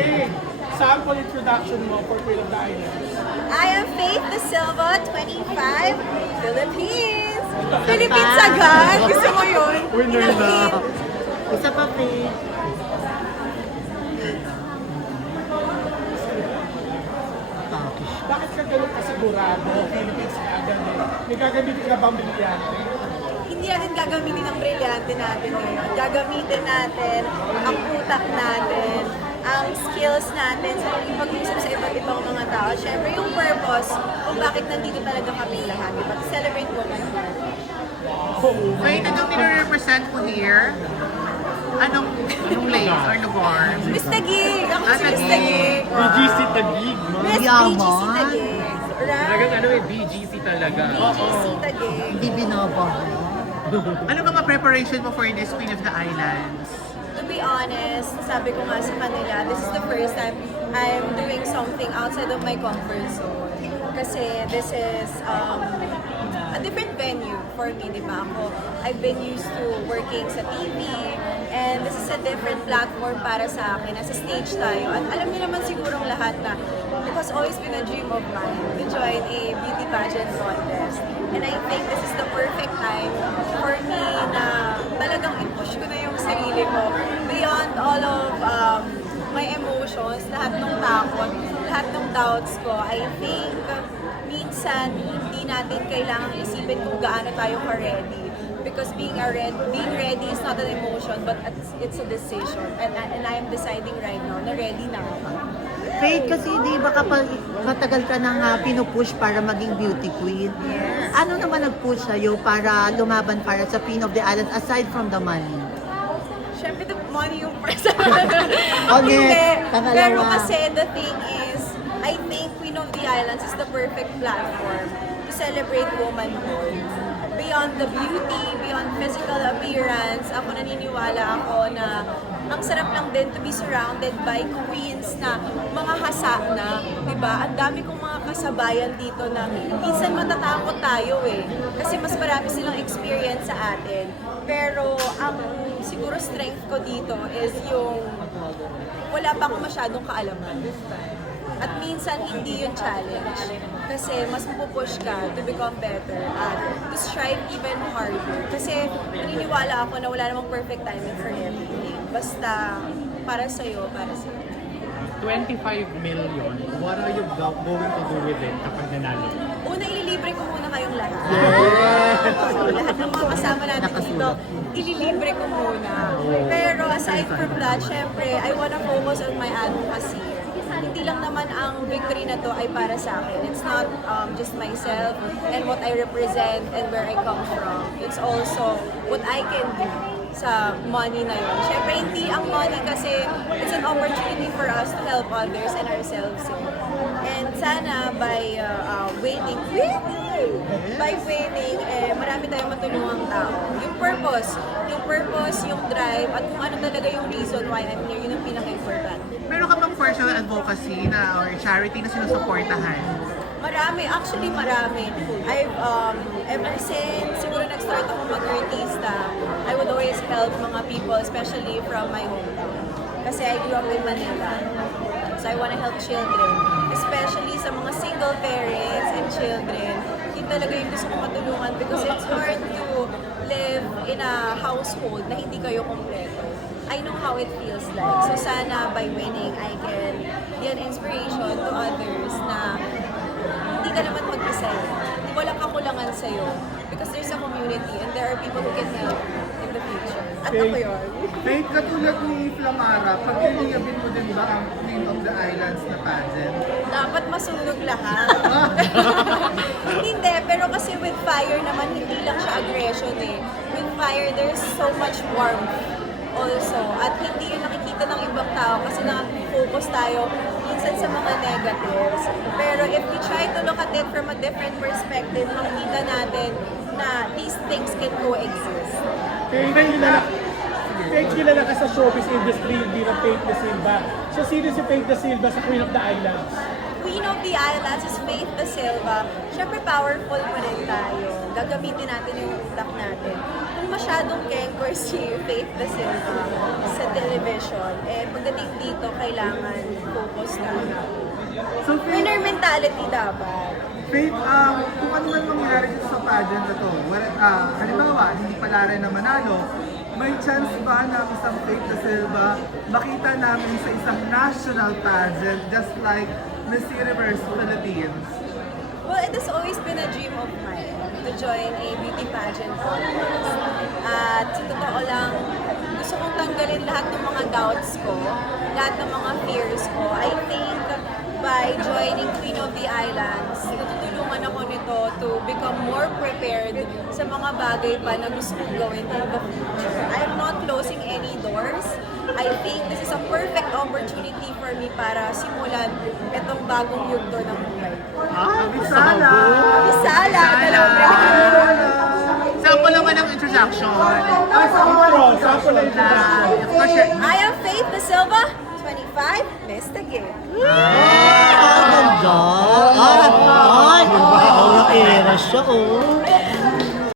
Faith, sample introduction mo for Queen of the Islands. I am Faith De Silva, 25, Philippines. Philippines agad? Gusto mo yun? Winner na. Philippines. Isa pa, Faith. Bakit ka ganun kasigurado? Philippines ka agad eh. May gagamitin ka bang brilyante? Hindi natin gagamitin ang brilyante natin ngayon. Gagamitin natin ang utak natin, ang skills natin sa pag-usap sa iba't ibang mga tao. Siyempre, yung purpose kung bakit nandito talaga kami lahat. Diba? To celebrate womanhood. Faith, anong nire-represent mo here? Anong place or lugar? Miss Taguig! Ako si Miss Taguig. Taguig! BGC Taguig, no? Miss Yaman. BGC Taguig! Talagang Right? ano eh, BGC talaga. BGC Taguig. Hindi binabago. Ano ka mga preparation mo for this Queen of the Islands? To be honest, sabi ko nga sa kanila, this is the first time I'm doing something outside of my comfort zone. Kasi this is a different venue for me, di ba? I've been used to working sa TV, and this is a different platform para sa akin. Nasa stage tayo. At alam niyo naman sigurong lahat na it has always been a dream of mine to join a beauty pageant contest. And I think this is the perfect time for me na talagang i-push ko na yung sarili ko beyond all of my emotions, lahat ng takot, lahat ng doubts ko. I think minsan hindi natin kailangang isipin kung gaano tayo ka-ready. Because being ready is not an emotion, but it's a decision. And I am deciding right now na ready na ako. Faith, kasi di ba kapag matagal ka nang pinupush para maging beauty queen, Yes. ano naman nag-push sa'yo para lumaban para sa Queen of the Islands aside from the money? Siyempre, the money yung first. Okay, pangalawa. Pero kasi the thing is, I think Queen of the Islands is the perfect platform to celebrate womanhood. Beyond the beauty, beyond physical appearance, ako naniniwala ako na ang sarap lang din to be surrounded by queens na mga hasa na, di ba? Ang dami kong mga kasabayan dito na minsan matatakot tayo eh. Kasi mas marami silang experience sa atin. Pero ang siguro strength ko dito is yung wala pa akong masyadong kaalaman. At minsan hindi yung challenge. Kasi mas mapupush ka to become better at to strive even harder. Kasi naniniwala ako na wala namang perfect timing for everything. Basta para sa'yo, para sa'yo. 25 million, what are you going to do with it kapag nanalo? Una, ililibre ko muna kayong lahat. So, lahat ng mga kasama natin dito, ililibre ko muna. Pero aside from that, syempre, I wanna focus on my advocacy. Hindi lang naman ang victory na to ay para sa akin. It's not just myself and what I represent and where I come from. It's also what I can do sa money na yun. Syempre, hindi ang money kasi it's an opportunity for us to help others and ourselves. And sana by winning, marami tayong matulungang tao. Yung purpose, yung drive, at kung ano talaga yung reason why I'm here, yun ang pinaka-important. Meron ka bang personal advocacy na or charity na sinusuportahan? Marami, actually marami. I've, ever since siguro nag-start ako mag-artista, I would always help mga people, especially from my hometown. Kasi I grew up in Manila. So I wanna help children, especially sa mga single parents and children. Yun talaga yung gusto kong matulungan because it's hard to live in a household na hindi kayo kompleto. I know how it feels like. So sana by winning, I can be an inspiration to others na hindi ka naman mag-isa. Walang kakulangan sa'yo. Because there's a community and there are people who can help in the future. At ako yun. Faith, katulad ni Flamara, pag iniyabin mo din ba ang Queen of the Islands na pageant? Dapat masunog lahat. Hindi, pero kasi with fire naman, hindi lang siya aggression eh. With fire, there's so much warmth also. At hindi yun nakikita ng ibang tao kasi nakafocus tayo minsan sa mga negatives. Pero if we try to look at it from a different perspective, makikita natin na these things can coexist. Faith, kilala ka sa showbiz industry, hindi ng Faith De Silva. So, sino si Faith De Silva sa Queen of the Islands? Queen of the Islands is Faith Da Silva. Siyempre, powerful pa rin tayo. Gagamitin natin yung utak natin. Kung masyadong kengkoy si Faith Da Silva sa television, pagdating dito, kailangan focus na. So, Faith, Winner mentality dapat. Faith, kung ano man mangyari dito sa pageant na to, halimbawa, hindi pala rin na manalo, may chance ba na isang Faith Da Silva makita namin sa isang national pageant just like Miss Universe Philippines? Well, it has always been a dream of mine to join a beauty pageant contest. At sa totoo lang, gusto kong tanggalin lahat ng mga doubts ko, lahat ng mga fears ko. I think by joining Queen of the Islands, natutulungan ako nito to become more prepared sa mga bagay pa na gusto kong gawin in the future. I am not closing any doors. I think this is a perfect opportunity for me para simulan itong bagong yugto ng buhay ko. Bisala! Bisala! Talaga! Sample naman ang introduction. Sample na introduction. I am Faith Da Silva, 25, Miss Taguig. Ang ganda! Ay! Ay! Ang era siya, oh!